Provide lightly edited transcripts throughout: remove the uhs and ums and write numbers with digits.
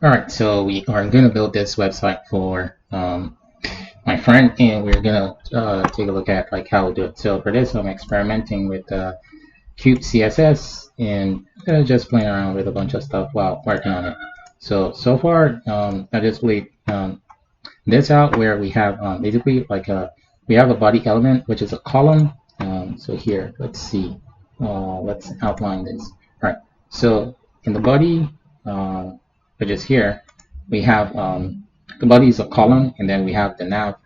All right, so we are going to build this website for my friend, and we're going to take a look at like how we'll do it. So for this, I'm experimenting with Cute CSS and just playing around with a bunch of stuff while working on it. So far, I just laid this out where we have basically like we have a body element which is a column. So here, let's see, let's outline this. All right. So in the body, which is here, we have the body is a column, and then we have the nav,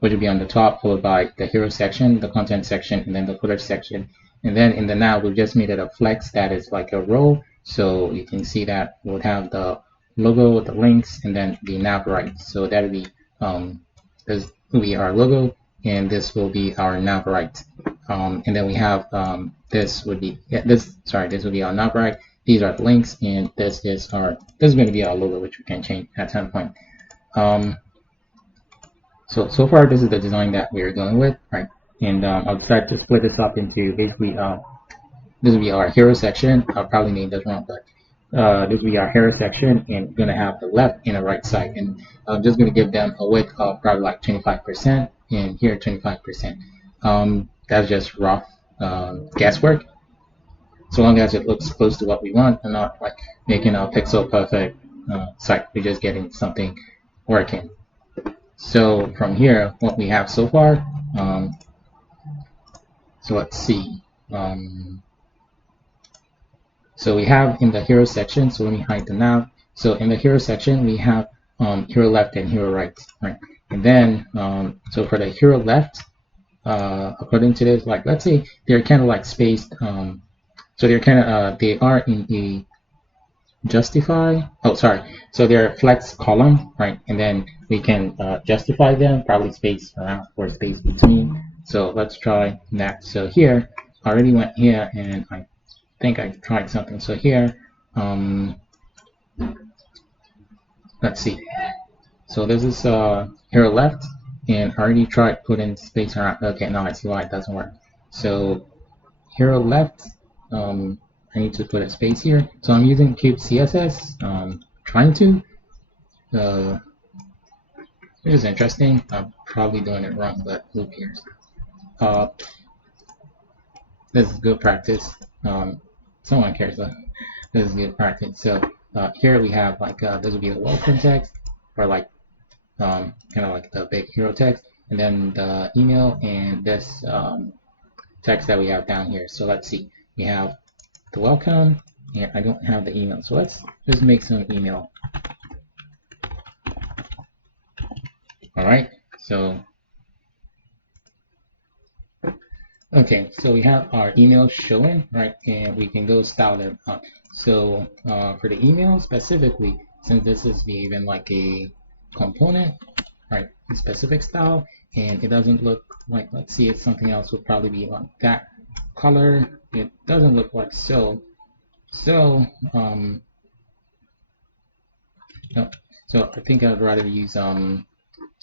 which will be on the top, followed by the hero section, the content section, and then the footer section. And then in the nav, we've just made it a flex that is like a row. So you can see that we'll have the logo, the links, and then the nav right. So that'll be this will be our logo, and this will be our nav right. And then we have this would be this would be our nav right. These are the links, and this is going to be our logo, which we can change at some point. Um, so far, this is the design that we're going with, right? And I'll try to split this up into basically this will be our hero section. I'll probably name this wrong, but this will be our hero section, and gonna have the left and the right side, and I'm just gonna give them a width of probably like 25%, and here 25%. That's just rough guesswork. So long as it looks close to what we want, and not like making a pixel perfect site. We're just getting something working. So from here, what we have so far, so let's see. So we have in the hero section, so let me hide the nav. So in the hero section, we have hero left and hero right, right? And then, so for the hero left, according to this, like let's say they're kind of like spaced. So they're kind of they are in a justify. Oh, sorry. So they're flex column, right? And then we can justify them, probably space around or space between. So let's try that. So here, I already went here, and I think I tried something. So here, let's see. So this is here left, and I already tried putting space around. Okay, now I see why it doesn't work. So here left, I need to put a space here. So I'm using Cube CSS, trying to, which is interesting. I'm probably doing it wrong, but who cares? Uh, this is good practice. Someone cares though. This is good practice. So here we have like this will be the welcome text, or like kind of like the big hero text, and then the email and this text that we have down here. So let's see. We have the welcome, and I don't have the email. So let's just make some email. All right. So okay, so we have our email showing, right? And we can go style them up. So for the email specifically, since this is even like a component, right? A specific style, and it doesn't look like, let's see, it's something else would probably be like that color. It doesn't look like so. So, no. So I think I'd rather use, so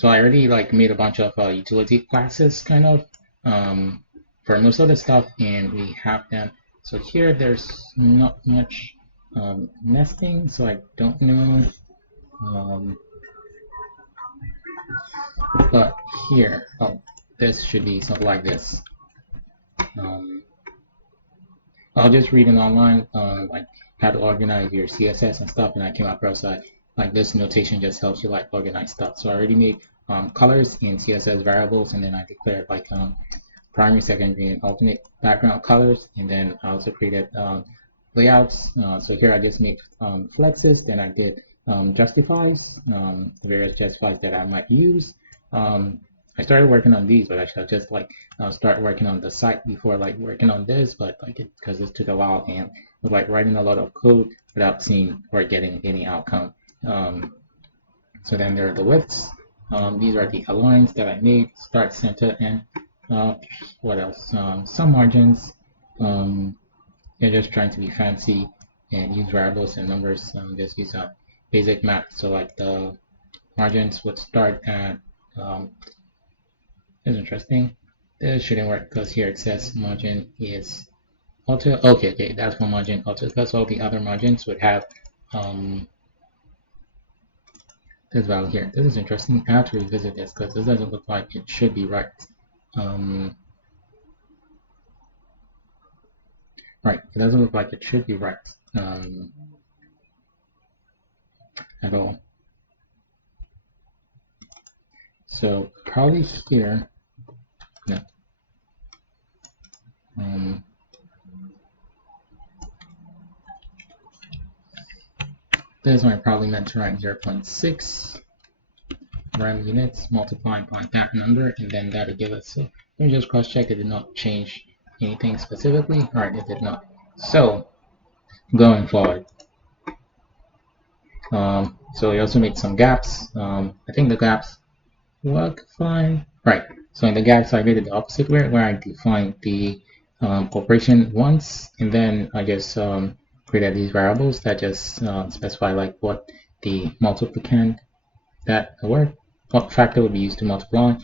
I already like made a bunch of utility classes kind of, for most of the stuff, and we have them. So here there's not much nesting, so I don't know. But here, oh, this should be something like this. I'll just read it online, like how to organize your CSS and stuff, and I came across like this notation just helps you like organize stuff. So I already made colors in CSS variables, and then I declared like primary, secondary, and alternate background colors, and then I also created layouts. So here I just made flexes, then I did justifies, the various justifies that I might use. I started working on these, but I should have just like start working on the site before like working on this, but like because this took a while and was like writing a lot of code without seeing or getting any outcome. So then there are the widths. These are the aligns that I made, start, center, and what else? Some margins. You're just trying to be fancy and use variables and numbers. Just use a basic map. So like the margins would start at it's interesting. This shouldn't work because here it says margin is auto. Okay, that's one margin auto because all the other margins would have this value here. This is interesting. I have to revisit this because this doesn't look like it should be right. Right, it doesn't look like it should be right at all. So probably here, no. This one I probably meant to write 0.6 rem units multiplied by that number, and then that'll give us. So let me just cross check it did not change anything specifically. All right, it did not. So going forward, so we also made some gaps. I think the gaps work fine. Right. So in the gaps, I did it the opposite way, where I defined the operation once, and then I just created these variables that just specify like what the multiplicand that what factor would be used to multiply.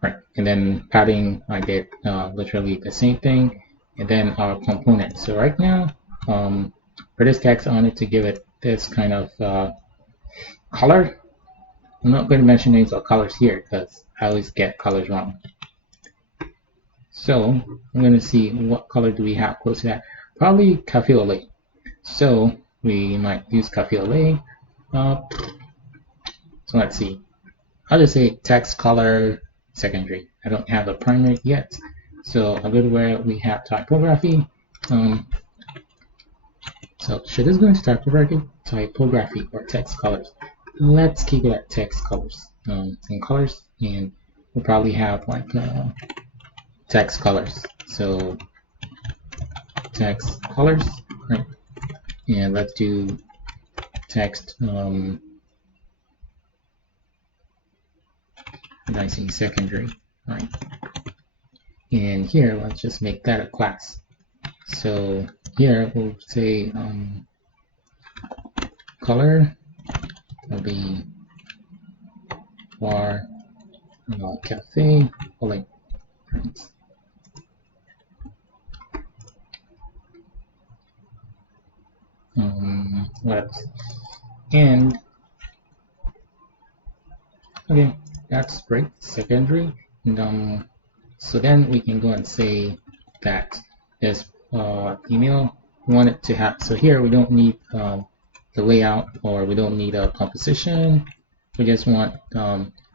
Right, and then padding, I did literally the same thing, and then our component. So right now, for this text, I wanted to give it this kind of color. I'm not going to mention names of colors here because I always get colors wrong. So I'm going to see what color do we have close to that. Probably cafe au lait. So we might use cafe au lait. So let's see. I'll just say text color secondary. I don't have a primary yet. So I'll go to where we have typography. So should this go into typography or text colors? Let's keep it at text colors and colors, and we'll probably have like text colors. So text colors, right? And let's do text nicely secondary, right? And here, let's just make that a class. So here we'll say color will be for cafe au lait. What else? And okay, that's great. Secondary. And so then we can go and say that this email we want it to have. So here we don't need the layout, or we don't need a composition. We just want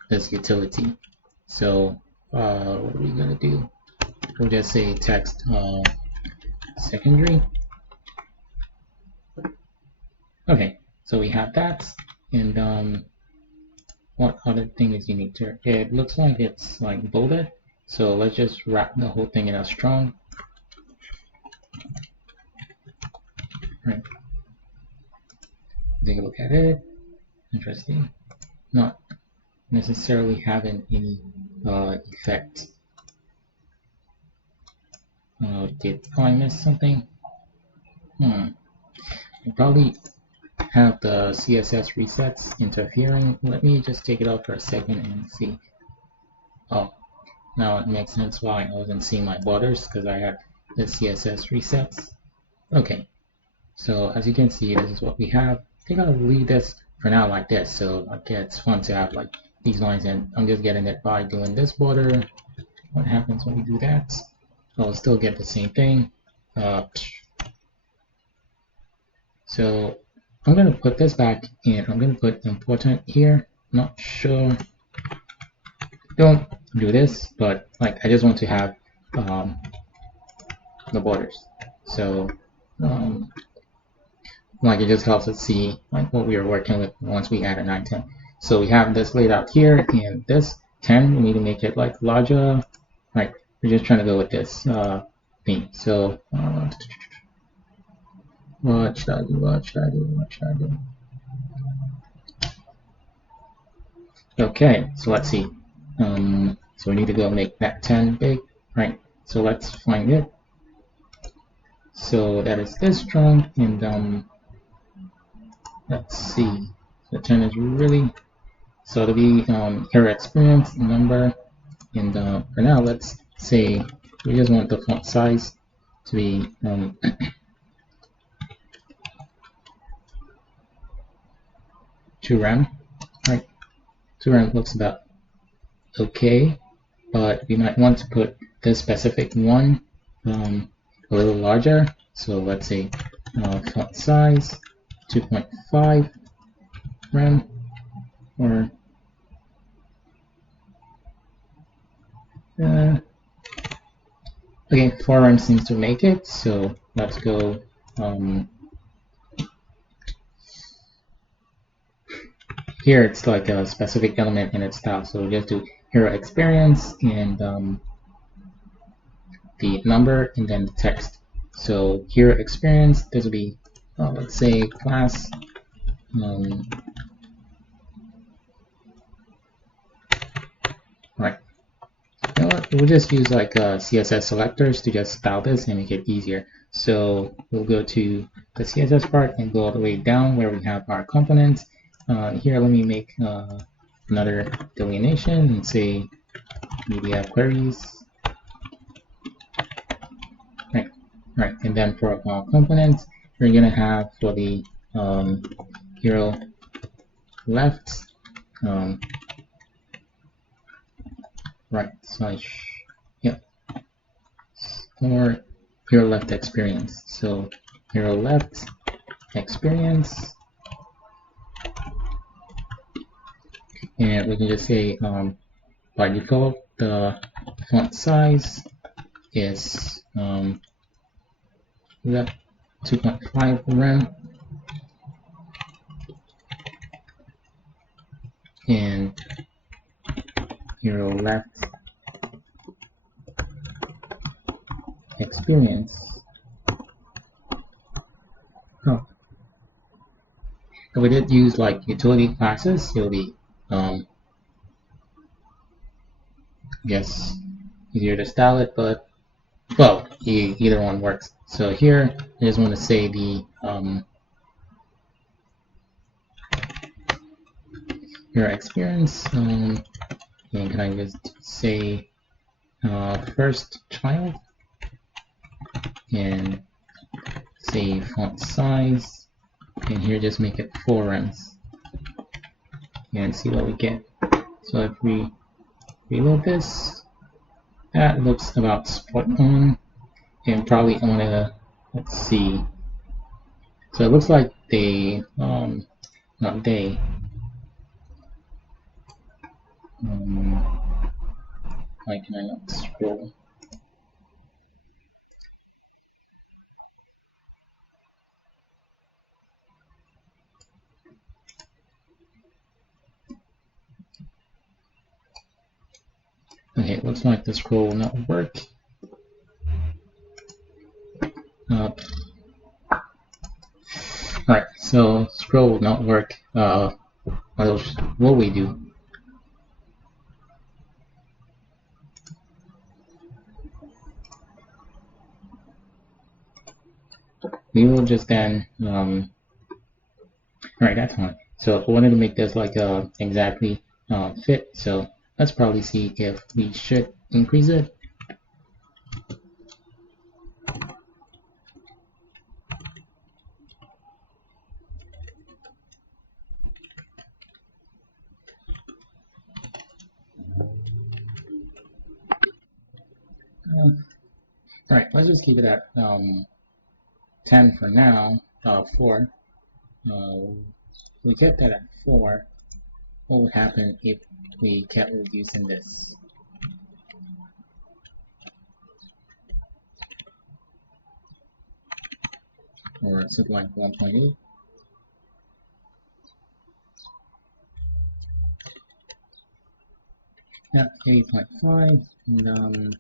this utility. So what are we gonna do? We'll just say text secondary. Okay, so we have that, and what other thing is unique to it? It looks like it's like bolded, so let's just wrap the whole thing in a strong. Right. Take a look at it. Interesting. Not necessarily having any effect. Did I miss something? I probably have the CSS resets interfering. Let me just take it out for a second and see. Oh, now it makes sense why I wasn't seeing my borders, because I had the CSS resets. Okay, so as you can see, this is what we have. I think I'll leave this for now like this. So okay, it's fun to have like these lines, and I'm just getting it by doing this border. What happens when we do that? I'll still get the same thing. So I'm going to put this back, and I'm going to put important here. Not sure. Don't do this, but like I just want to have the borders. So like it just helps us see like what we are working with once we add a 910. So we have this laid out here, and this 10 we need to make it like larger. Right, we're just trying to go with this theme. So what should I do? What should I do? What should I do? Okay, so let's see. So we need to go make that 10 big, right? So let's find it. So that is this strong, and let's see. So 10 is really, so it'll be error experience number, and for now let's say we just want the font size to be 2 rem. Right, 2 rem looks about okay, but we might want to put this specific one a little larger. So let's say font size 2.5 rem, or okay, 4 rem seems to make it. So let's go. Here it's like a specific element in its style. So just do hero experience and the number and then the text. So hero experience, this will be let's say class right. You know what? We'll just use like CSS selectors to just style this and make it easier. So we'll go to the CSS part and go all the way down where we have our components. Here, let me make another delineation and say media queries. Right, and then for components, we're gonna have for the hero left, right slash, yeah, or hero left experience. So hero left experience, and we can just say by default the font size is left 2.5 rem, and hero left experience. Oh, if we did use like utility classes, it'll be guess easier to style it, but well, either one works. So here, I just want to say the your experience, and can I just say first child, and say font size, and here just make it 4 rems, and see what we get. So if we reload this, that looks about spot on, and probably I want to, let's see, so it looks like they, not they, why can I not scroll? Okay, it looks like the scroll will not work. Alright, so scroll will not work. What will we do? We will just then, alright, that's fine. So if we wanted to make this like exactly fit, so let's probably see if we should increase it. Alright, let's just keep it at 10 for now, 4. We kept that at 4. What would happen if we kept reducing this? Or something like 1.8. Yeah, 8.5, and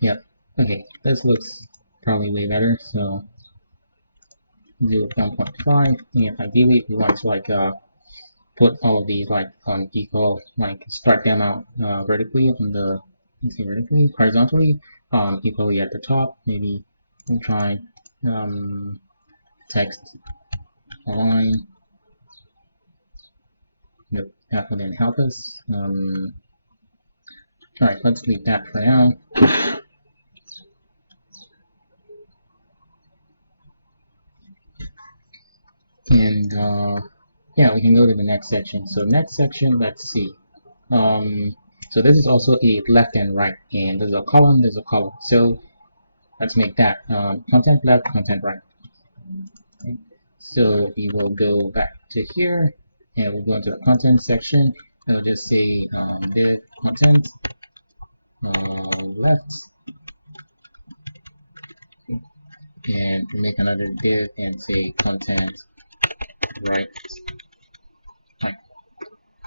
yeah, okay, this looks probably way better, so do 1.5, and ideally we want to like put all of these like on equal, like start them out vertically on the, let's see, vertically, horizontally, equally at the top. Maybe we'll try text align. Nope, that wouldn't help us. Alright, let's leave that for now. And yeah, we can go to the next section. So next section, let's see. So this is also a left and right, and there's a column, there's a column. So let's make that content left, content right. Okay. So we will go back to here, and we'll go into the content section. I'll just say div content left, okay. And make another div and say content right. Right.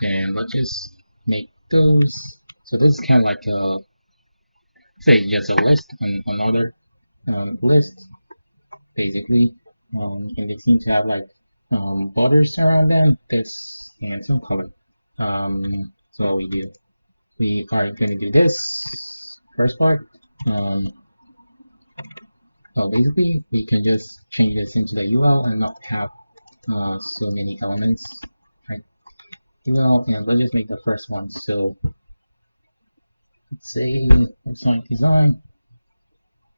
And let's just make those. So this is kind of like a, say, just a list, another list, basically. And they seem to have like borders around them. This and some color. So what we do, we are going to do this first part. Well, basically, we can just change this into the UL and not have so many elements, right? UL, and let's just make the first one. So let's say website design,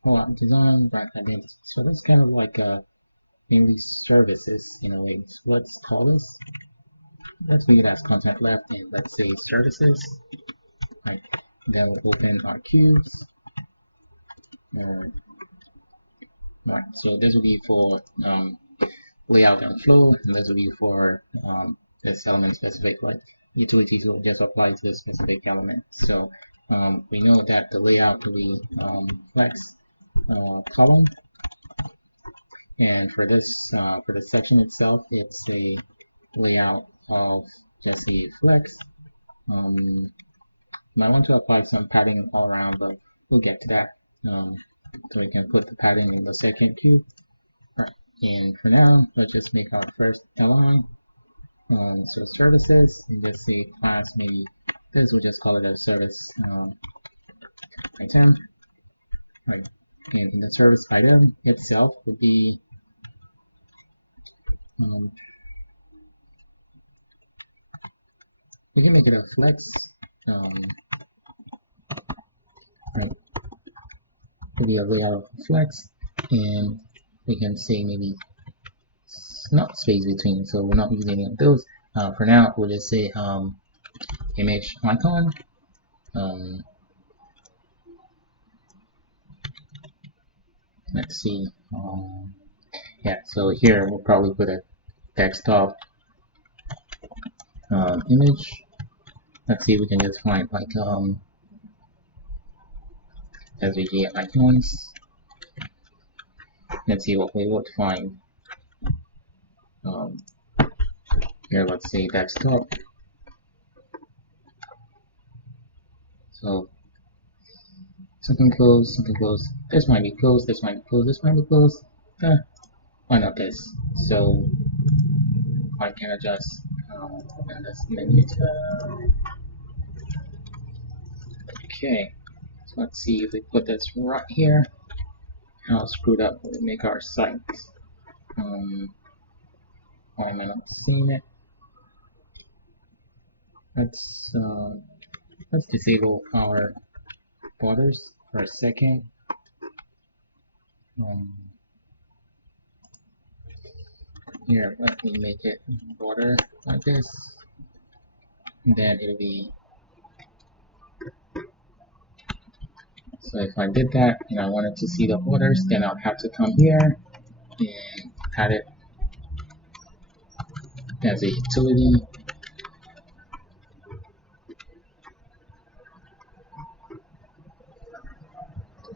brand identity. So that's kind of like mainly services in a way. So let's call this. Let's leave it as content left, and let's say services. Right. Then we'll open our cubes. Right. So this will be for layout and flow, and this will be for this element specific. Like utilities will just apply to this specific element. So we know that the layout will be flex column, and for this section itself, it's the layout of the flex. Might want to apply some padding all around, but we'll get to that. So we can put the padding in the second cube. All right. And for now, let's just make our first li. So services, and just say class, maybe this, we'll just call it a service item. Right. And in the service item itself would be we can make it a flex. Right. It'll be a layout flex, and we can say maybe not space between, so we're not using any of those. For now, we'll just say image icon. Let's see. Yeah, so here we'll probably put a desktop image. Let's see if we can just find like SVG icons. Let's see what we would find. Here, let's say desktop. So something closed, something closed. This might be closed, this might be closed, this might be closed. Why not this? So I can adjust open this menu tab. Okay, so let's see if we put this right here. How screwed up will it make our site? Why am I not seeing it? Let's disable our borders for a second. Here, let me make it border like this, and then it'll be. So if I did that and I wanted to see the borders, then I'll have to come here and add it as a utility.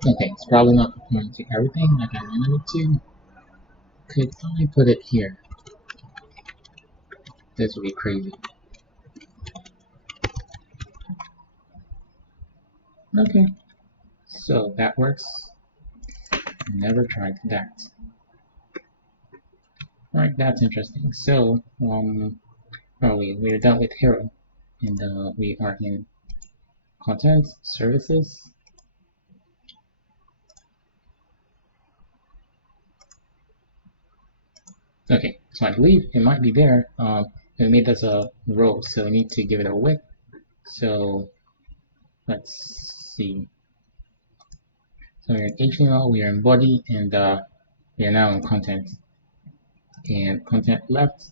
Okay, it's probably not going to everything like I wanted it to. Could I put it here? This would be crazy. Okay, so that works. Never tried that. Alright, that's interesting. So, we're done with hero, and we are in content, services. Okay, so I believe it might be there. It made us a row, so we need to give it a width. So let's see. So we're in HTML, we are in body, and we are now in content. and content left.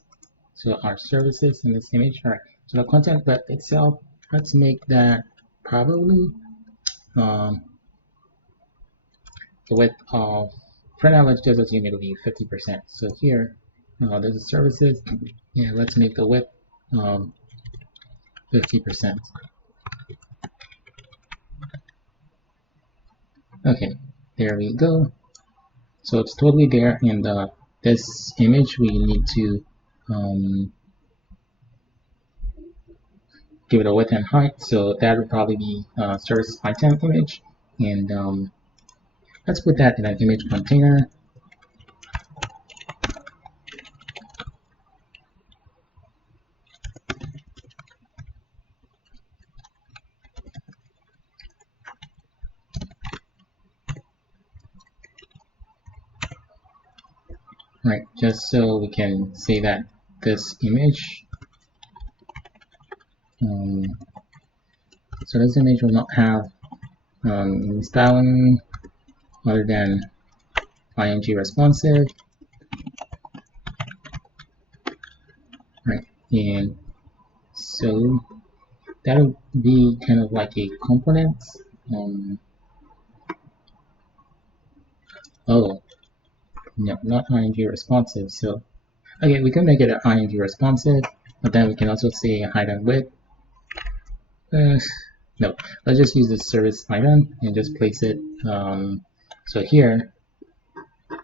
So our services in this image. All right. So the content left itself, let's make that probably the width of, for now, let's just assume it'll be 50%. So here, there's the services, and let's make the width 50%. Okay, there we go. So it's totally there, and this image we need to give it a width and height. So that would probably be service item image, and let's put that in an image container. Right, just so we can say that this image, so this image will not have any styling other than ing responsive. Right, and so that'll be kind of like a component. Oh, no, not ing responsive. So, okay, we can make it an ing responsive, but then we can also say height and width. No, let's just use this service item and just place it. So here,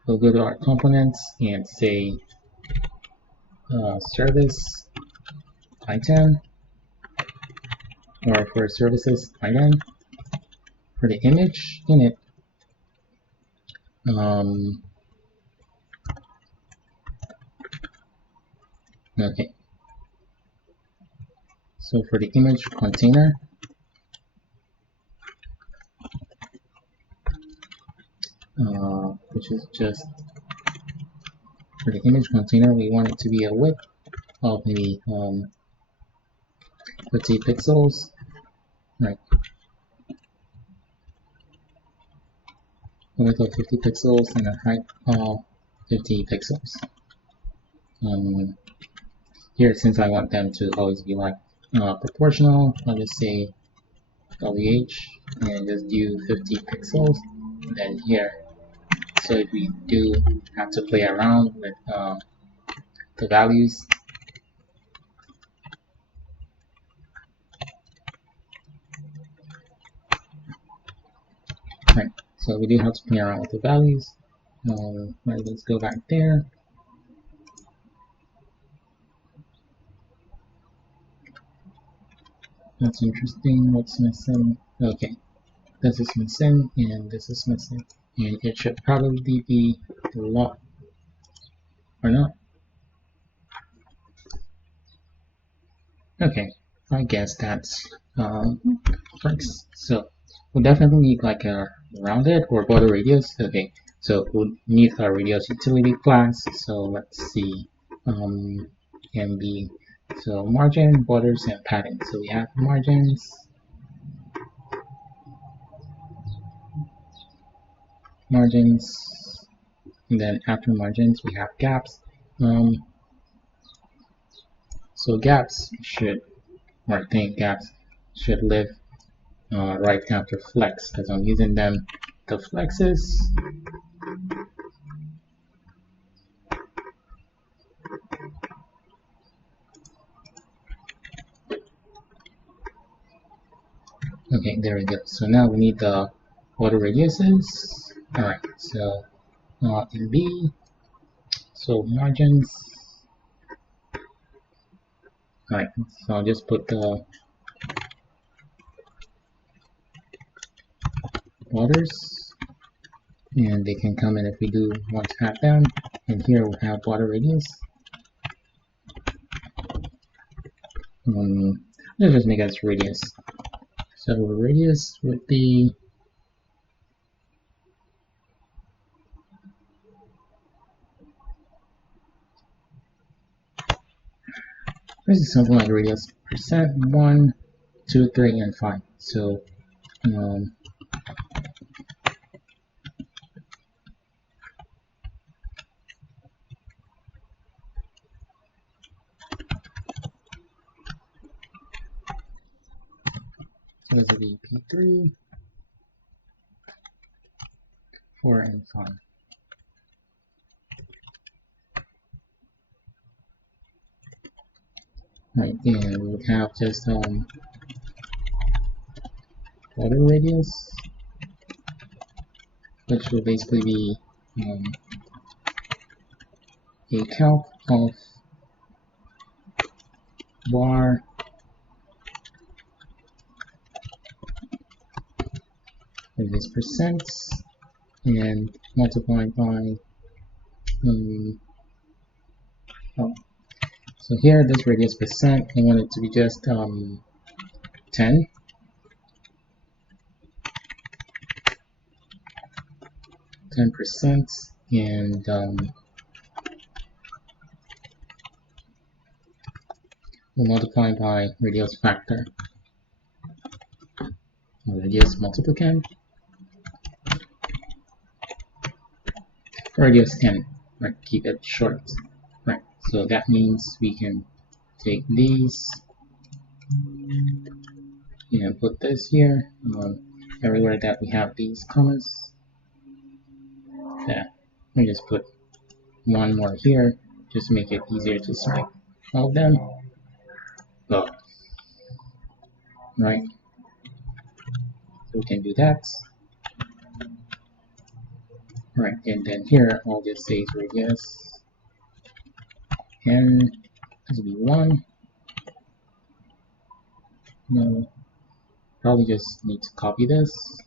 we'll go to our components and say service item, or for services item, for the image in it. Okay. So for the image container, which is just for the image container, we want it to be a width of maybe 50 pixels, right? A width of 50 pixels and a height of 50 pixels. Here, since I want them to always be like proportional, I'll just say WH and just do 50 pixels. And then here, so if we do have to play around with the values, right? So we do have to play around with the values. Right, let's go back there. That's interesting. What's missing? Okay, this is missing and this is missing, and it should probably be a lot or not. Okay, I guess that's works. So we'll definitely need like a rounded or border radius. Okay, so we'll need a radius utility class. So let's see, MB. So margin, borders, and padding. So we have margins, and then after margins we have gaps. So gaps should, or I think gaps should live right after flex, because I'm using them. The flexes, okay, there we go. So now we need the border radiuses. All right, so in B, so margins. All right, so I'll just put the borders, and they can come in if we do want to have them. And here we have border radius. Let's just make it as radius. So radius would be this is something like radius percent 1, 2, 3, and 5. So So this will be P3, 4, and 5. Right, and we would have just border radius, which will basically be a calc of bar of this percent and multiplied by oh, so here this radius percent, I want it to be just 10. And we'll multiply by radius factor, or radius multiplicand, radius 10, right? Keep it short, right? So that means we can take these and put this here everywhere that we have these commas. Yeah, we just put one more here just to make it easier to select all of them. Well, right? So we can do that. Right, and then here I'll just say radius and this will be 1. No, probably just need to copy this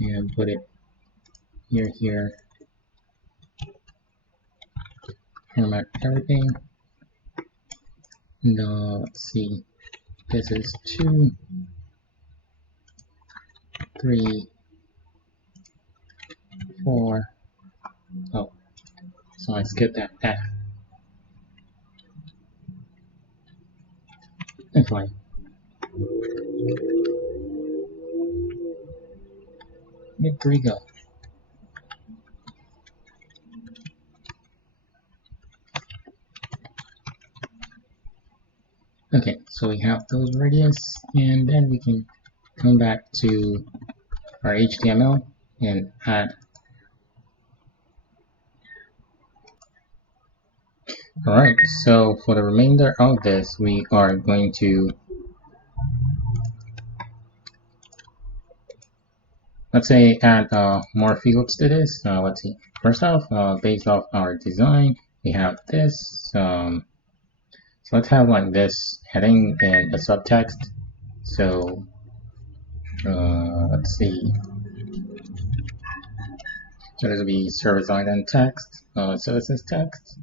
and put it here, format everything. No, let's see, this is 2, 3, 4. Oh, so I skipped that F. And fine. Where'd 3 go? Okay, so we have those radius, and then we can come back to our HTML and add. Alright, so for the remainder of this, we are going to, let's say, add more fields to this. Let's see, first off, based off our design, we have this. So let's have like this heading and a subtext. So let's see. So this will be service item text, services text.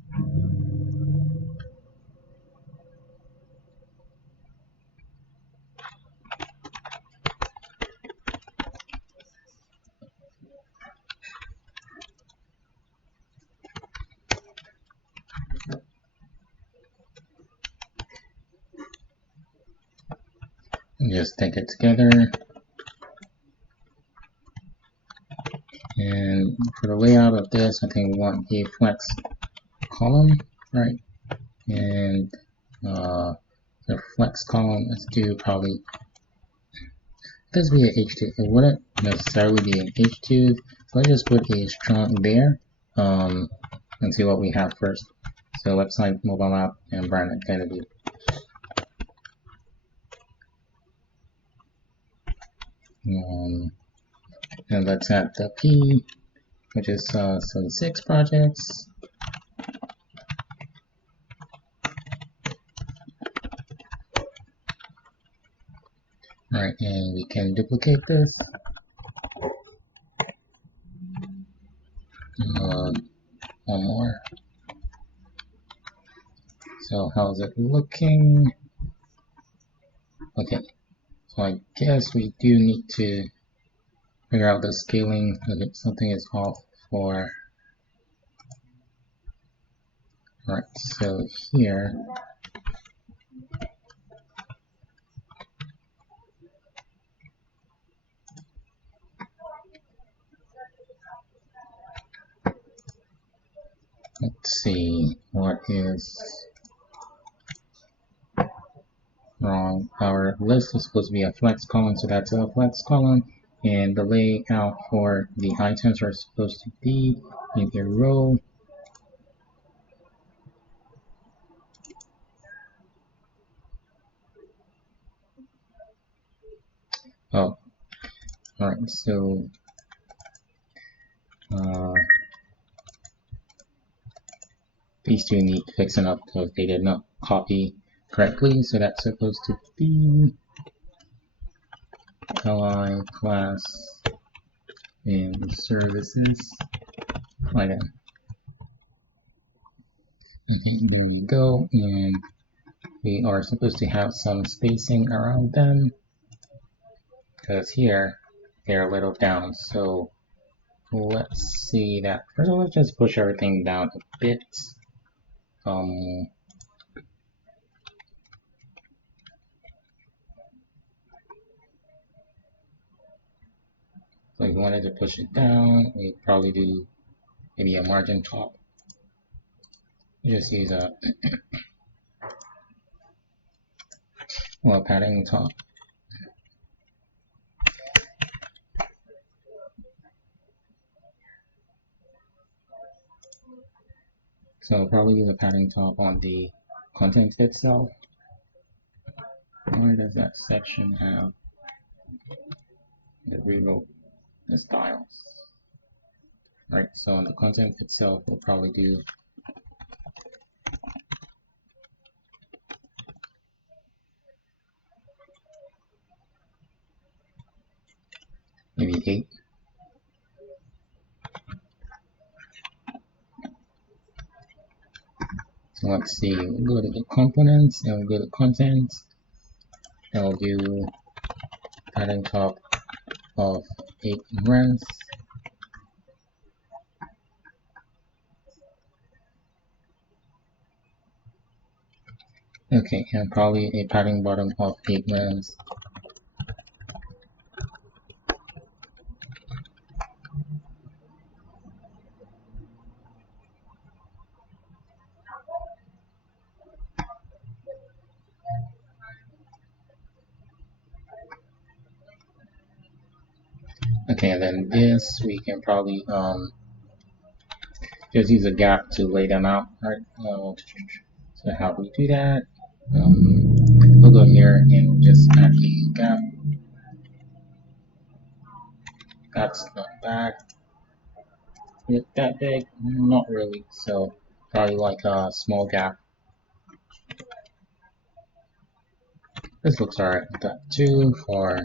And just take it together. And for the layout of this, I think we want a flex column, right? And the flex column, let's do probably, this be an H2, it wouldn't necessarily be an H2, so let's just put a strong there and see what we have first. So website, mobile app, and brand identity. And let's add the P, which is 76 projects. Alright, and we can duplicate this. One more. So how's it looking? Okay, so I guess we do need to figure out the scaling if something is off for. Alright, so here let's see what is wrong. Our list is supposed to be a flex column, so that's a flex column. And the layout for the items are supposed to be in a row. Oh, alright, so these two need fixing up because they did not copy correctly, so that's supposed to be li class and services. Like that. Okay, there we go, and we are supposed to have some spacing around them because here they're a little down. So let's see that. First of all, let's just push everything down a bit. So if we wanted to push it down, we'd probably do maybe a margin top. We just use a padding top. So I'll probably use a padding top on the content itself. Where does that section have the rewrote the styles? Right, so on the content itself, we'll probably do maybe 8. So let's see, we'll go to the components and we'll go to content and we'll do padding top of 8 rands. Okay, and probably a padding bottom of 8 rands. Okay, and then this we can probably just use a gap to lay them out. Right. So how do we do that? We'll go here and just add a gap. That's not bad. Is it that big? Not really. So probably like a small gap. This looks alright. Got 2 for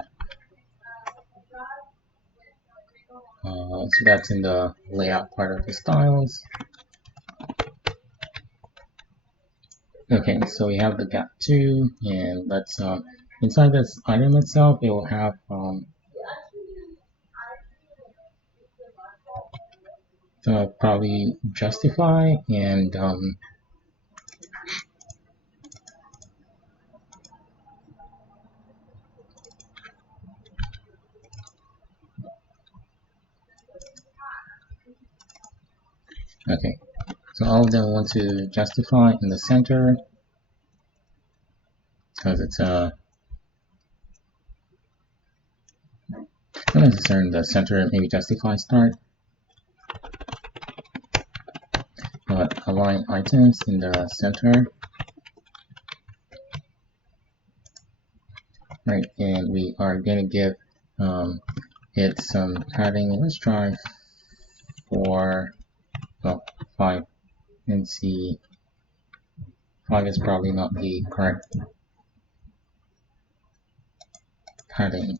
so that's in the layout part of the styles. Okay, so we have the gap 2, and let's inside this item itself, it will have probably justify and okay, so all of them want to justify in the center because it's not necessarily in the center, maybe justify start. But align items in the center. Right, and we are going to give it some padding. Let's try 5 and see. 5 is probably not the correct padding.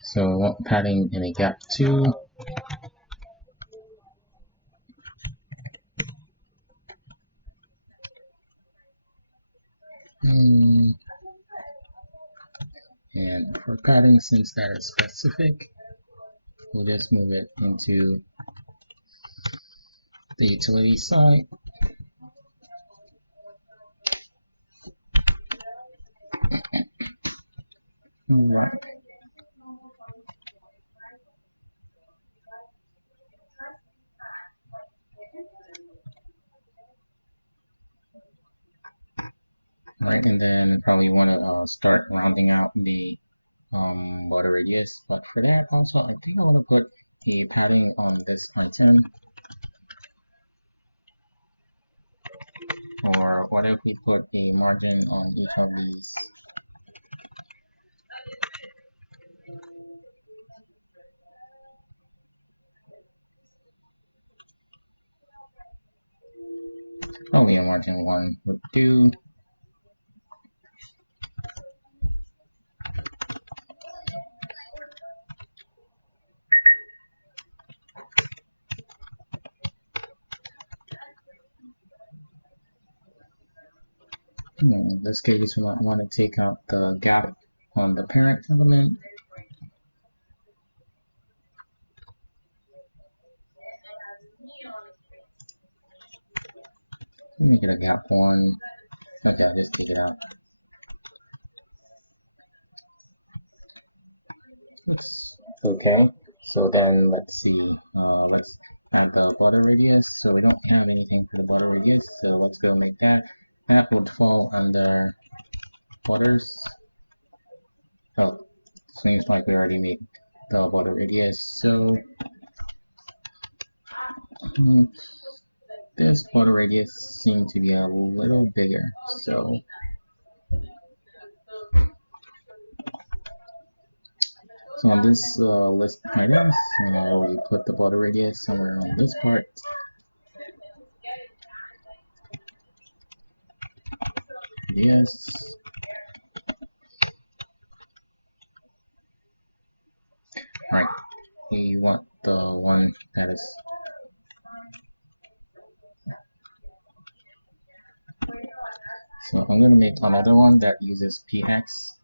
So I want padding in a gap 2. And for padding, since that is specific, we'll just move it into the utility side. Right. Right, and then probably want to start rounding out the border radius. But for that, also, I think I want to put a padding on this item. Or what if we put a margin on each of these? Probably a margin 1 would do. In this case, we might want to take out the gap on the parent element. Let me get a gap 1. Okay, I'll just take it out. Oops. Okay, so then let's see. Let's add the border radius. So we don't have anything for the border radius, so let's go make that. That would fall under borders. Oh, seems like we already made the border radius. So this border radius seems to be a little bigger. So on this list here, we put the border radius somewhere on this part. Yes. Alright, we want the one that is. So I'm going to make another one that uses px.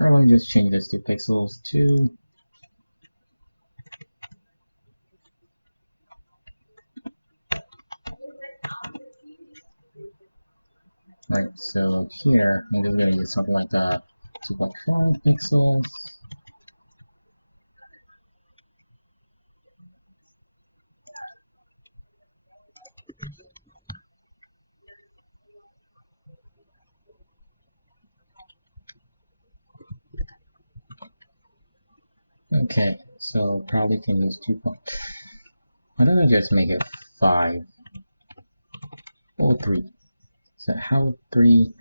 I'm going to just change this to pixels 2. Right, so here I'm just going to use something like 2.5 pixels. Okay, so probably can use 2. Why don't I just make it 5 or 3? So how 3?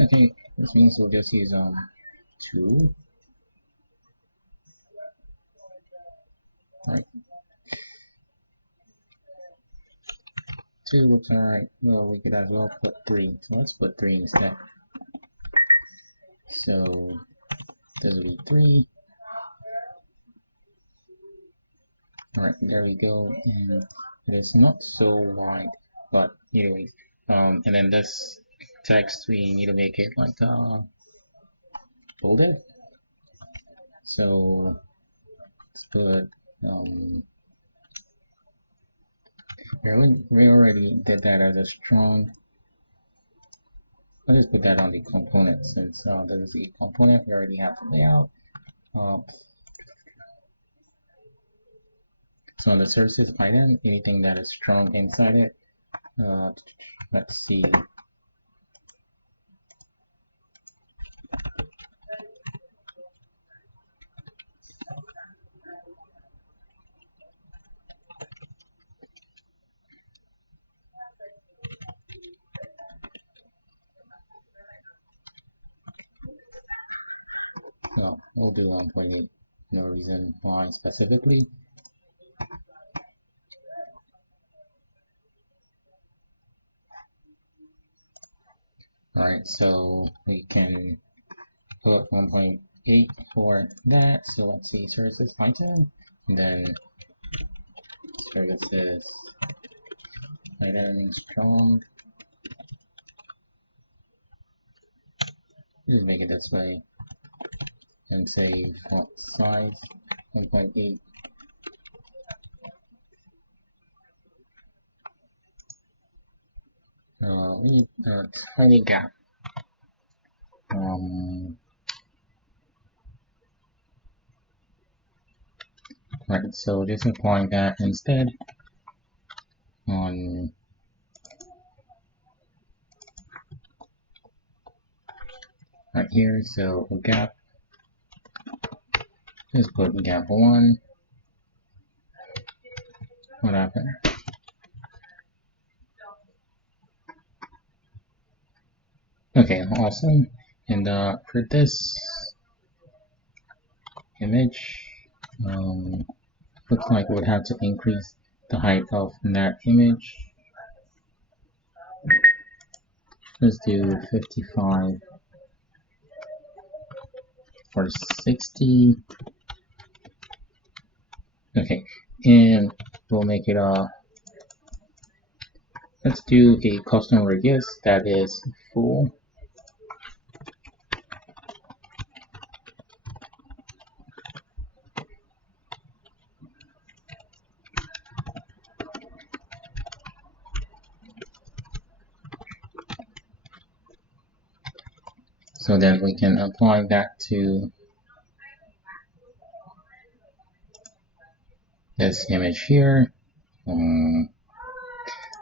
Okay, this means we'll just use 2. Right. 2 looks alright. Well, we could as well put 3. So let's put 3 instead. So this will be 3. Alright, there we go. And it is not so wide, but anyways. And then this text, we need to make it like bolded. So let's put we already did that as a strong. I'll just put that on the component since this is a component. We already have the layout. So on the services item, anything that is strong inside it. Let's see. Well, we'll do 1.8. No reason why specifically. Alright, so we can put 1.8 for that. So let's see, services item, and then services item strong. Just make it this way and say font size 1.8. We need a tiny gap. Right, so just applying that instead on right here. So a gap, just put gap 1. What happened? Okay, awesome. And for this image, looks like we would have to increase the height of that image. Let's do 55 for 60. Okay, and we'll make it let's do a custom radius that is full. So that we can apply that to this image here, to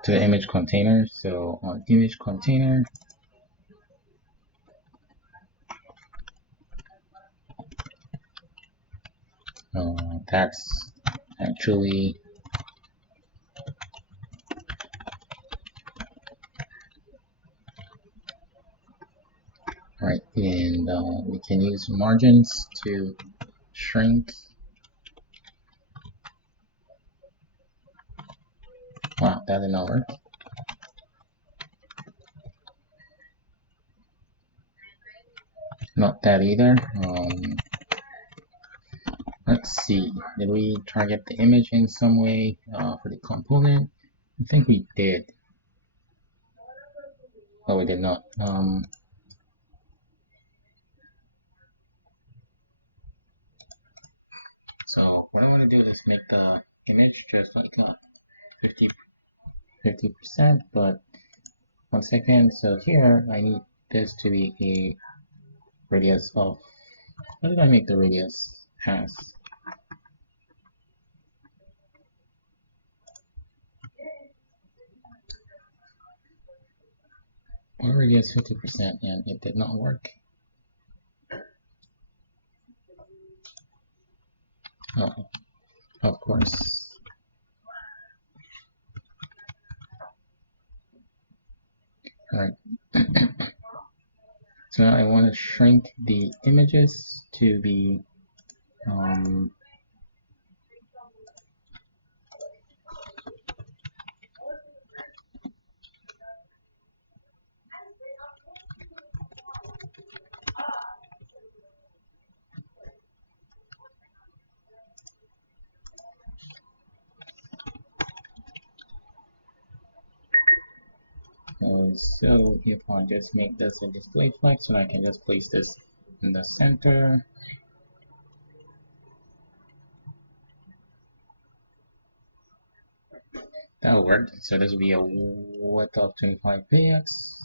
the image container. So on image container, that's actually right, and we can use margins to shrink. Wow, that did not work. Not that either. Let's see, did we target the image in some way for the component? I think we did. Oh, we did not. So what I'm going to do is make the image just like 50%, but 1 second. So here I need this to be a radius of, what did I make the radius as? Or radius 50%, and it did not work. Oh, of course. Alright. So I want to shrink the images to be so if I just make this a display flex, so I can just place this in the center. That'll work. So this will be a width of 25 px.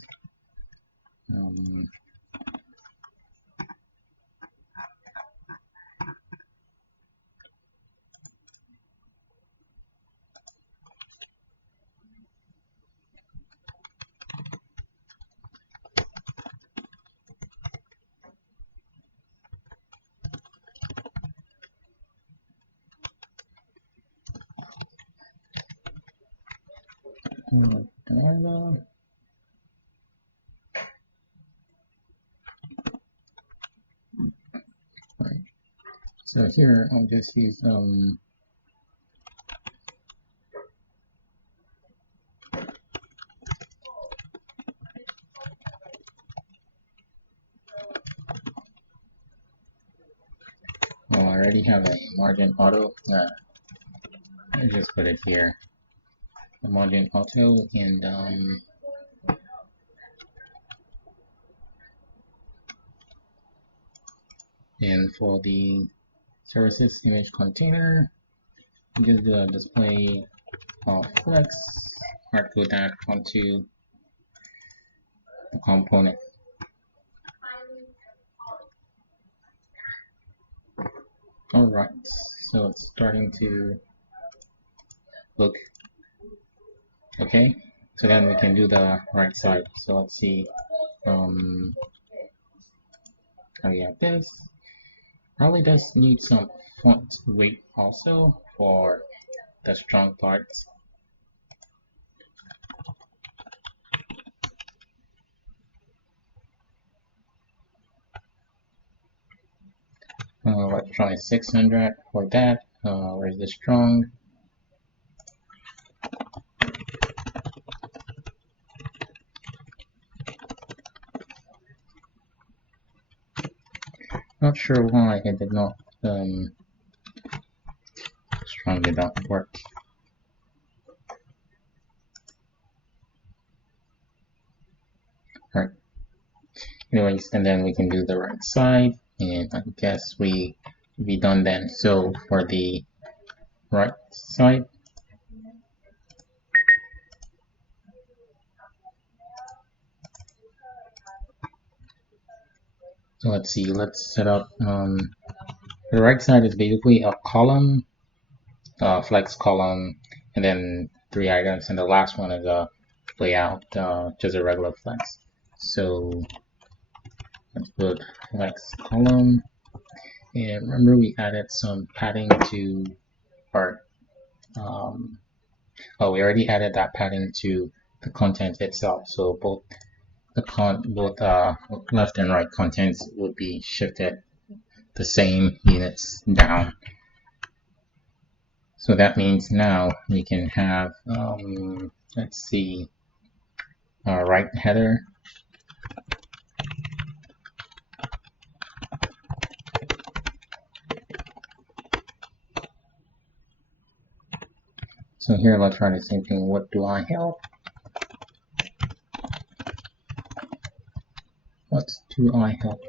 Right. So here I'll just use I already have a margin auto. I just put it here. The margin auto, and And for the services image container, just the display of flex, hardcode that onto the component. Alright, so it's starting to look okay. So then we can do the right side. So let's see. We have this. Probably does need some font weight also for the strong parts. Let's try 600 for that. Where's the strong? Not sure why it did not strong did not work. Alright. Anyways, and then we can do the right side, and I guess we be done then. So for the right side, so let's see. Let's set up. The right side is basically a column, flex column, and then 3 items, and the last one is a layout, just a regular flex. So let's put flex column, and remember we added some padding to our. We already added that padding to the content itself. So both left and right contents would be shifted the same units down. So that means now we can have, let's see, right header. So here let's try the same thing. What do I help? What do I help?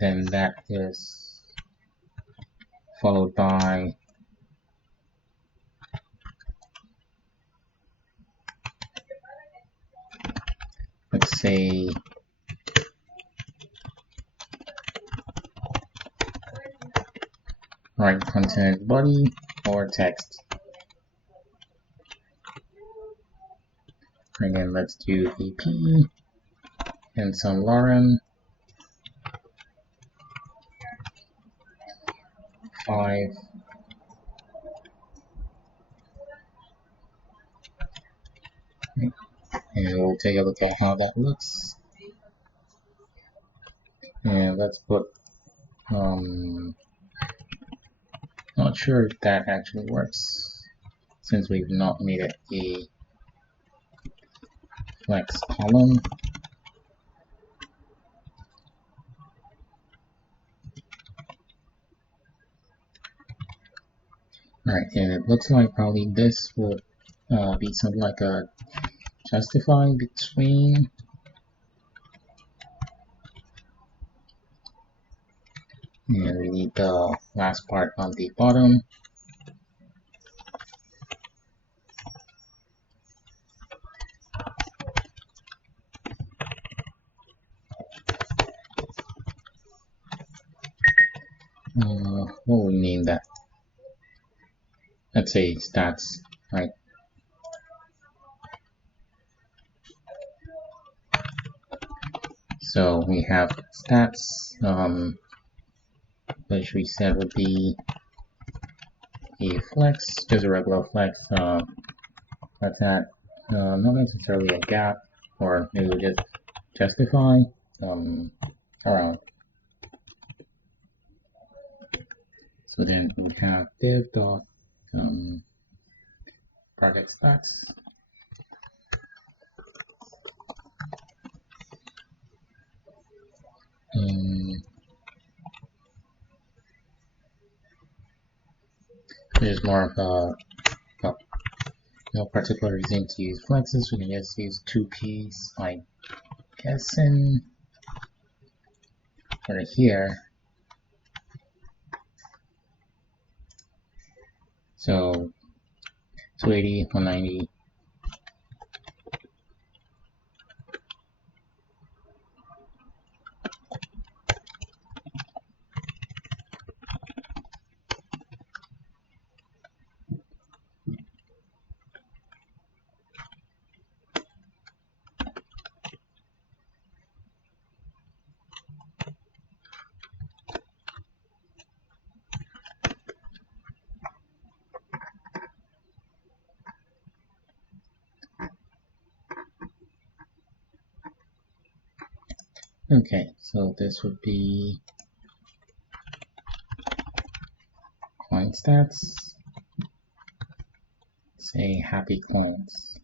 Then that is followed by let's say right content body or text. And then let's do AP and some lorem 5. And we'll take a look at how that looks. And let's put not sure if that actually works since we've not made it a flex column. Alright, and it looks like probably this would be something like a justify between. And we need the last part on the bottom. What will we name that? Let's say stats, right? So we have stats, which we said would be a flex, just a regular flex. That's that. Not necessarily a gap, or maybe we'll just justify around. So then we have div dot project stats. There's more of a no particular reason to use flexes. We can just use 2p's, I guess, in or here. So 280, 190. Okay, so this would be client stats. Say happy clients.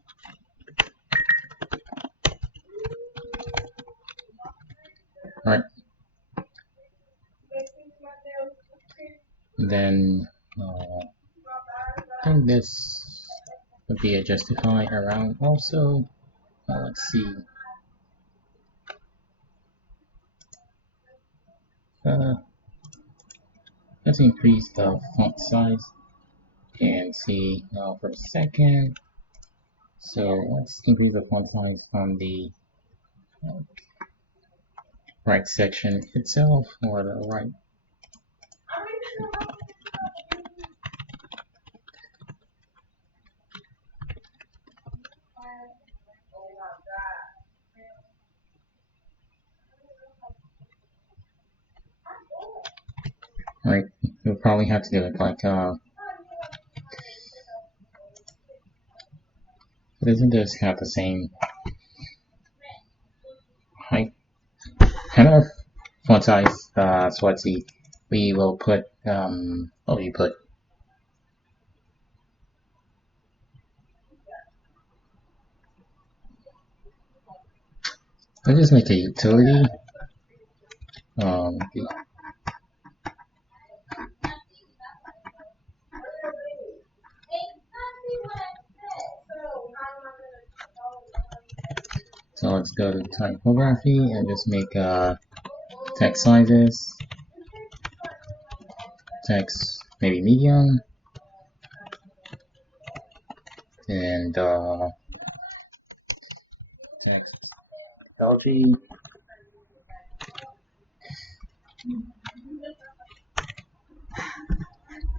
Right. Then I think this would be a justify around also. Let's see. Let's increase the font size and see for a second. So let's increase the font size from the right section itself, or the right. Right, you'll probably have to do it like doesn't this have the same height kind of font size? So let's see. We will put what we put. Let's just make a utility. So let's go to typography and just make text sizes. Text maybe medium. And text LG.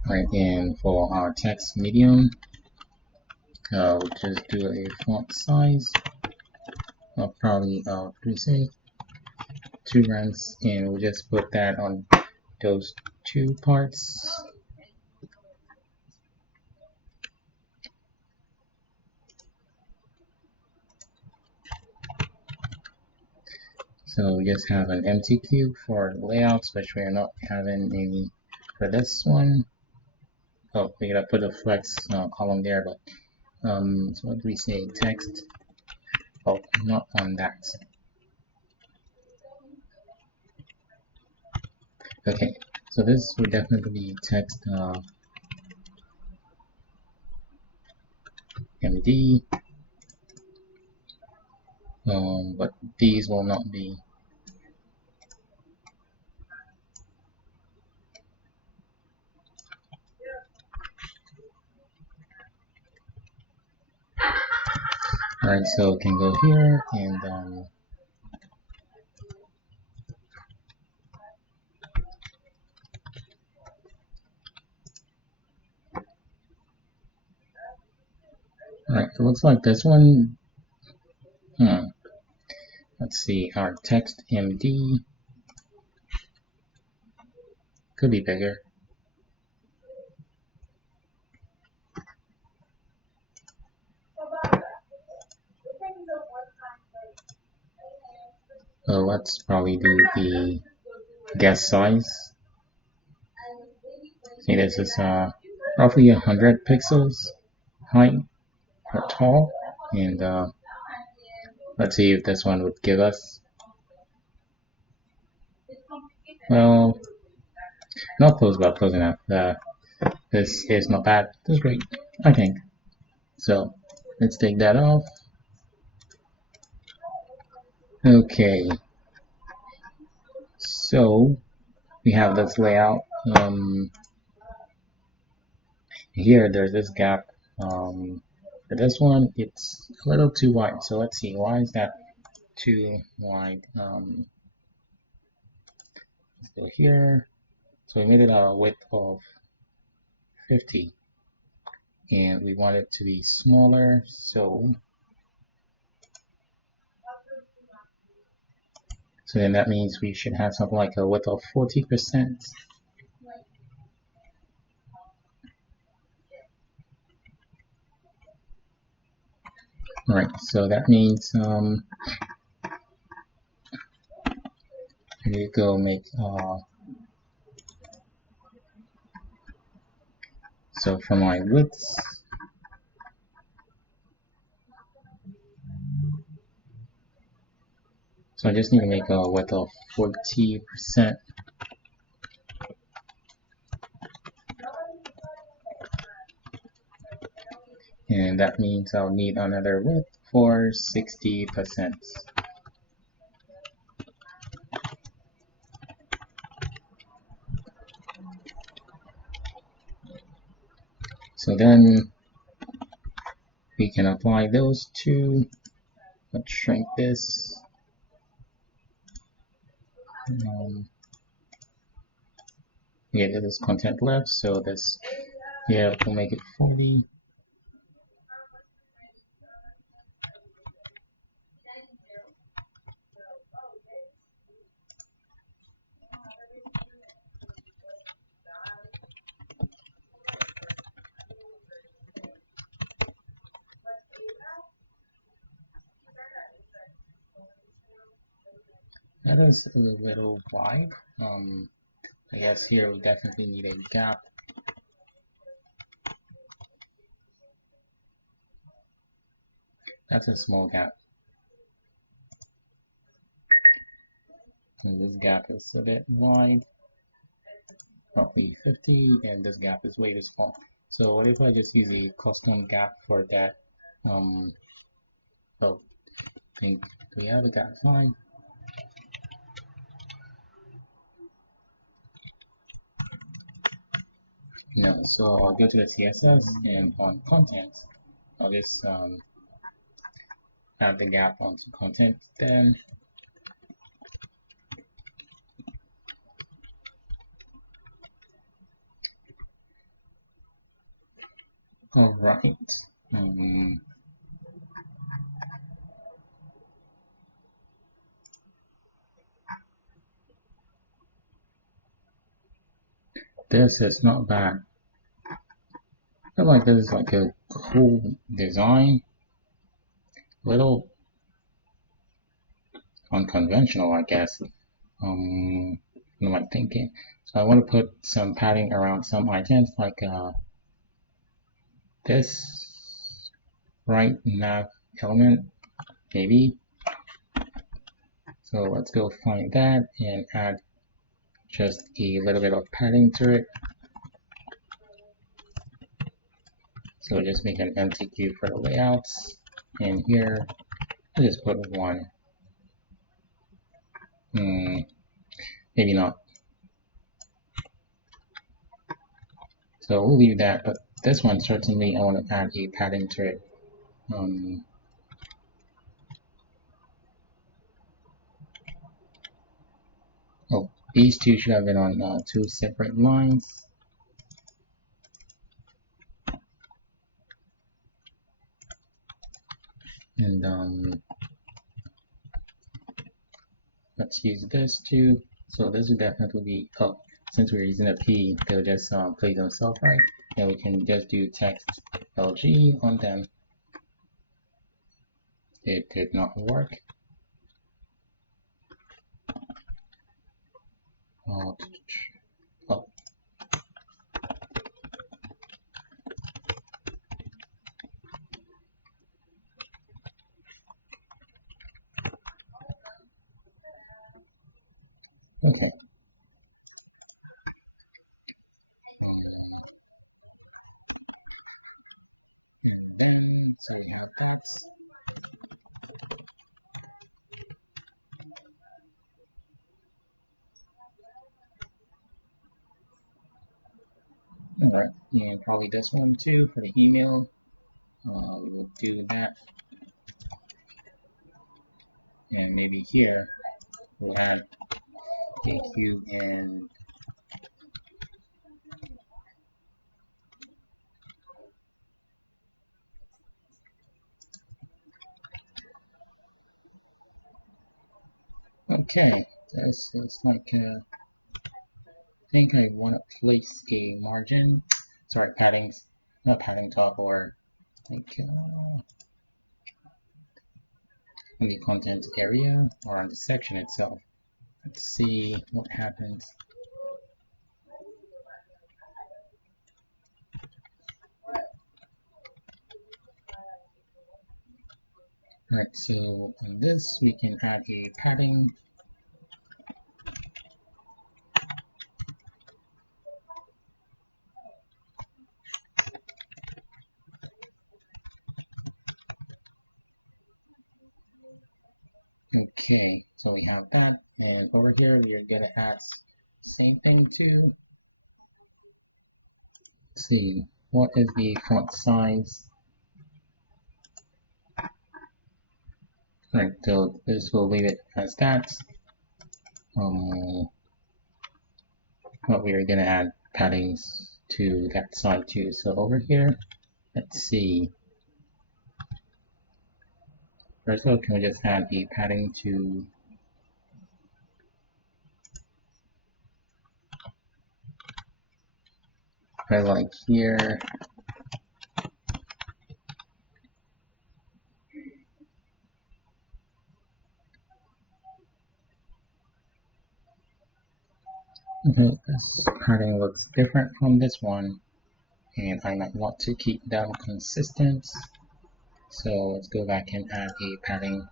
Right, and for our text medium, we'll just do a font size of probably say 2 ranks, and we'll just put that on those 2 parts. So we just have an empty cube for layouts, which we're not having any for this one. Oh, we gotta put a flex column there, but so what do we say? Text. Oh, not on that. Okay, so this would definitely be text MD. But these will not be. Alright, so we can go here and alright, it looks like this one. Let's see, our text MD could be bigger. So let's probably do the guest size. See, this is roughly 100 pixels height or tall, and let's see if this one would give us. Well, not close, but close enough. This is not bad. This is great, I think. So Let's take that off. Okay, so we have this layout. Here there's this gap. For this one, it's a little too wide. So let's see, why is that too wide? Let's go here. So we made it a width of 50, and we want it to be smaller. So then that means we should have something like a width of 40%. All right, so that means I need to go make so for my widths, so I just need to make a width of 40%. And that means I'll need another width for 60%. So then we can apply those two. Let's shrink this. Yeah, this is content left, so this, yeah, we'll make it 40. That is a little wide. I guess here we definitely need a gap. That's a small gap. And this gap is a bit wide, roughly 50, and this gap is way too small. So what if I just use a custom gap for that? Oh, I think, do we have a gap? Fine. No, so I'll go to the CSS and on content, I'll just add the gap onto content then. All right. This is not bad. I feel like this is like a cool design. Little unconventional, I guess. What am I thinking? So I want to put some padding around some items like this right nav element, maybe. So let's go find that and add just a little bit of padding to it. So just make an empty cube for the layouts. And here, I'll just put one. Maybe not. So we'll leave that, but this one certainly I want to add a padding to it. Oh, these two should have been on two separate lines. And let's use this too. So this would definitely be, oh, since we're using a P, they'll just play themselves right. And we can just do text LG on them. It did not work. Oh. Okay. probably this one too for the email. We'll do that. And maybe here we'll add a cube in. Okay, this is like a, I think I want to place a margin, sorry, padding, not padding top, or like in the content area or on the section itself. Let's see what happens. Right, so on this we can add a padding. Okay, so we have that, and over here we are gonna add same thing to see what is the font size. Right, so this will leave it as that. But we are gonna add paddings to that side too. So over here, let's see. First of all, can we just add the padding to right like here. Okay, this padding looks different from this one, and I might want to keep them consistent. So let's go back and add a padding